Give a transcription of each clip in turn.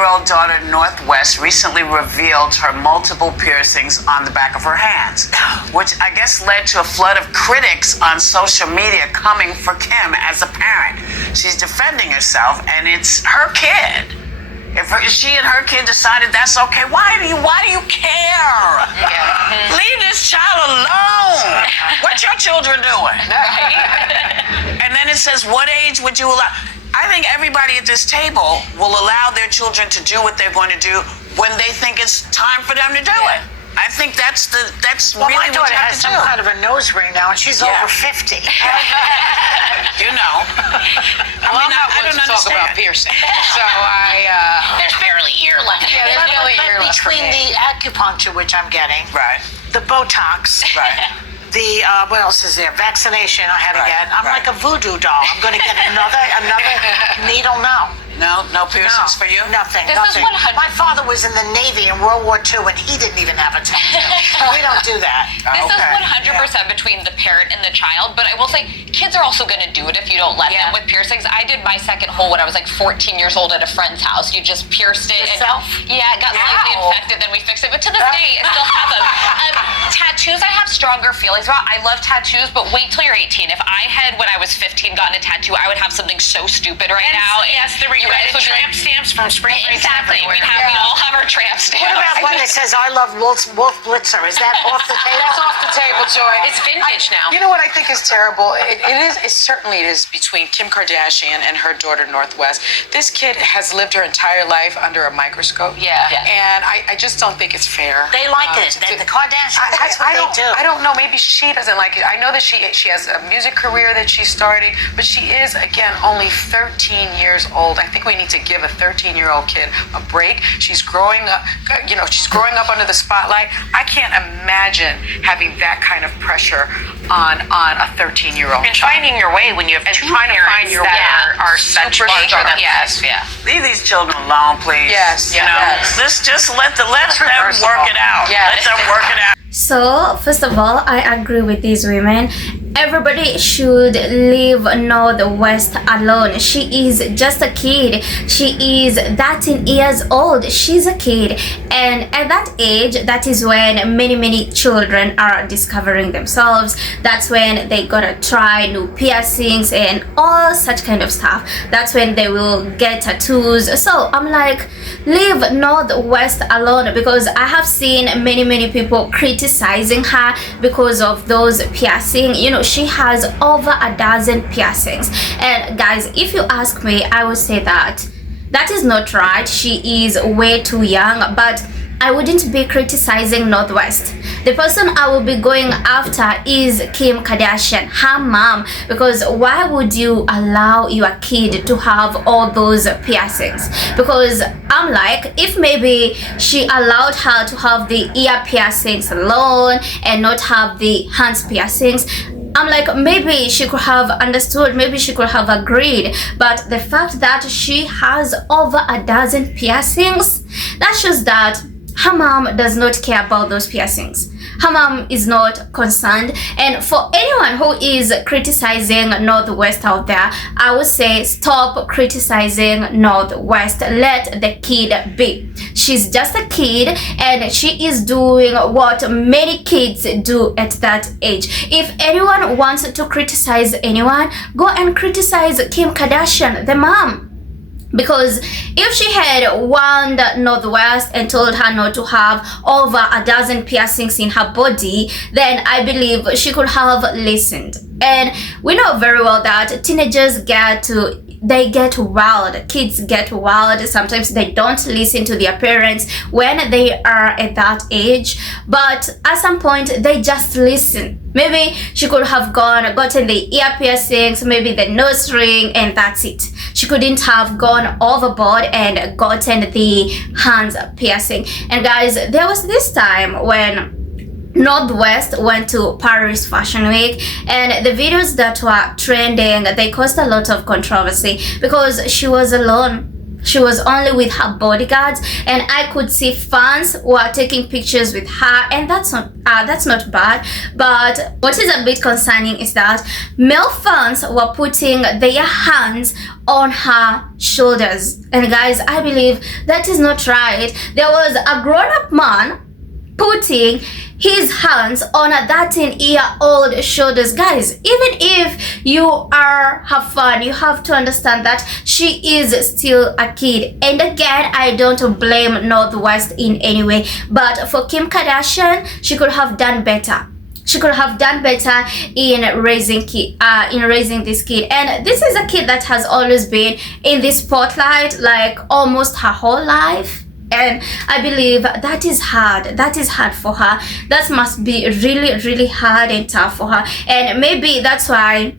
13-year-old daughter, Northwest, recently revealed her multiple piercings on the back of her hands, which I guess led to a flood of critics on social media coming for Kim as a parent. She's defending herself, and it's her kid. If she and her kid decided that's okay, why do you care? Yeah. Leave this child alone. What your children doing? And then it says, what age would you allow? I think everybody at this table will allow their children to do what they're going to do when they think it's time for them to do it. I think that's well, really my daughter what you have has to some do. kind of a nose ring now, and she's over 50. You know. Well, I'm not I one don't to talk understand. about piercing. So There's barely ear left. Yeah, there's barely But ear left for between me. the acupuncture, which I'm getting, Right. the Botox, Right. the what else is there? Vaccination I had to Right, get. I'm right. like a voodoo doll. I'm going to get another needle now. No piercings for you? Nothing. This is nothing. 100 My father was in the Navy in World War II, and he didn't even have a tattoo. We don't do that. This Okay. is 100% between the parent and the child, but I will say kids are also going to do it if you don't let them with piercings. I did my second hole when I was like 14 years old at a friend's house. You just pierced it. Yourself? Yeah, it got slightly infected, then we fixed it. But to this day, I still have them. Tattoos, I have stronger feelings about. I love tattoos, but wait till you're 18. If I had, when I was 15, gotten a tattoo, I would have something so stupid right now. Yes, the you guys regretted would be tramp stamps from spring break. Exactly. everywhere. We all have our tramp stamps. What about one that says "I love Wolf Blitzer"? Is that off the table? That's off the table, Joy. It's vintage now. You know what I think is terrible? It certainly is between Kim Kardashian and her daughter Northwest. This kid has lived her entire life under a microscope. Yeah. And I just don't think it's fair. They like it. The Kardashians, that's what they do. I don't know. Maybe she doesn't like it. I know that she has a music career that she started, but she is, again, only 13 years old. I think we need to give a 13-year-old kid a break. She's growing up, she's growing up under the spotlight. I can't imagine having that kind of pressure on a 13-year-old. And finding your way when you have two trying to find parents your that way. are such Superstar. Yes, yeah. Leave these children alone, please. Yes, You know, yes. just let them reversible. work it out. Yes. Let them work it out. So, first of all, I agree with these women. Everybody should leave Northwest alone. She is just a kid. She is 13 years old. She's a kid. And at that age, that is when many children are discovering themselves. That's when they gotta try new piercings and all such kind of stuff. That's when they will get tattoos. So I'm like, leave Northwest alone, because I have seen many people criticizing her because of those piercing. She has over a dozen piercings, and guys, if you ask me, I would say that is not right. She is way too young, but I wouldn't be criticizing Northwest. The person I will be going after is Kim Kardashian, her mom, because why would you allow your kid to have all those piercings? Because I'm like, if maybe she allowed her to have the ear piercings alone and not have the hands piercings, I'm like, maybe she could have understood, maybe she could have agreed. But the fact that she has over a dozen piercings, that shows that her mom does not care about those piercings. Her mom is not concerned. And for anyone who is criticizing Northwest out there, I would say stop criticizing Northwest. Let the kid be. She's just a kid, and she is doing what many kids do at that age. If anyone wants to criticize anyone, go and criticize Kim Kardashian, the mom. Because if she had warned Northwest and told her not to have over a dozen piercings in her body, then I believe she could have listened. And we know very well that teenagers get wild. Kids get wild. Sometimes they don't listen to their parents when they are at that age, but at some point they just listen. Maybe she could have gotten the ear piercings, maybe the nose ring, and that's it. She couldn't have gone overboard and gotten the hands piercing. And guys, there was this time when Northwest went to Paris Fashion Week, and the videos that were trending, they caused a lot of controversy because she was alone. She was only with her bodyguards, and I could see fans who are taking pictures with her, and that's not bad. But what is a bit concerning is that male fans were putting their hands on her shoulders, and guys, I believe that is not right. There was a grown-up man putting his hands on a 13-year-old shoulders. Guys, even if you are her fan, you have to understand that she is still a kid. And again, I don't blame Northwest in any way, but for Kim Kardashian, she could have done better. She could have done better in raising this kid. And this is a kid that has always been in the spotlight like almost her whole life. And I believe that is hard. That is hard for her. That must be really, really hard and tough for her. And maybe that's why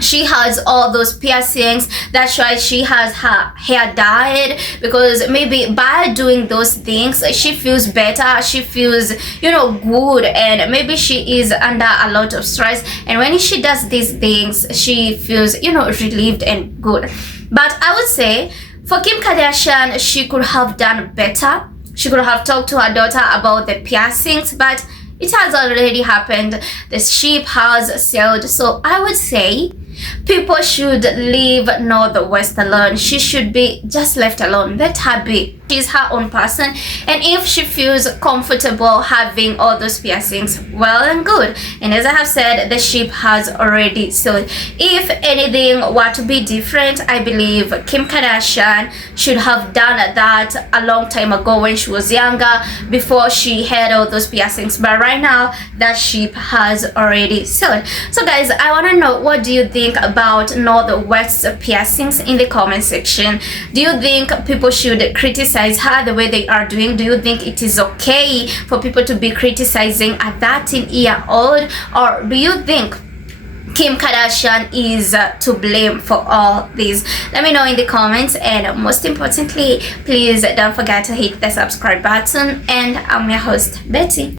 she has all those piercings. That's why she has her hair dyed, because maybe by doing those things she feels better, she feels, you know, good, and maybe she is under a lot of stress, and when she does these things she feels, you know, relieved and good. But I would say for Kim Kardashian, she could have done better. She could have talked to her daughter about the piercings, but it has already happened. The ship has sailed. So I would say people should leave Northwest alone. She should be just left alone. Let her be. She's her own person, and if she feels comfortable having all those piercings, well and good. And as I have said, the ship has already sailed. If anything were to be different, I believe Kim Kardashian should have done that a long time ago when she was younger, before she had all those piercings. But right now, that ship has already sailed. So guys, I want to know, what do you think about Northwest's piercings in the comment section? Do you think people should criticize her the way they are doing? Do you think it is okay for people to be criticizing a 13-year-old, or do you think Kim Kardashian is to blame for all this? Let me know in the comments, and most importantly, please don't forget to hit the subscribe button. And I'm your host, Betty.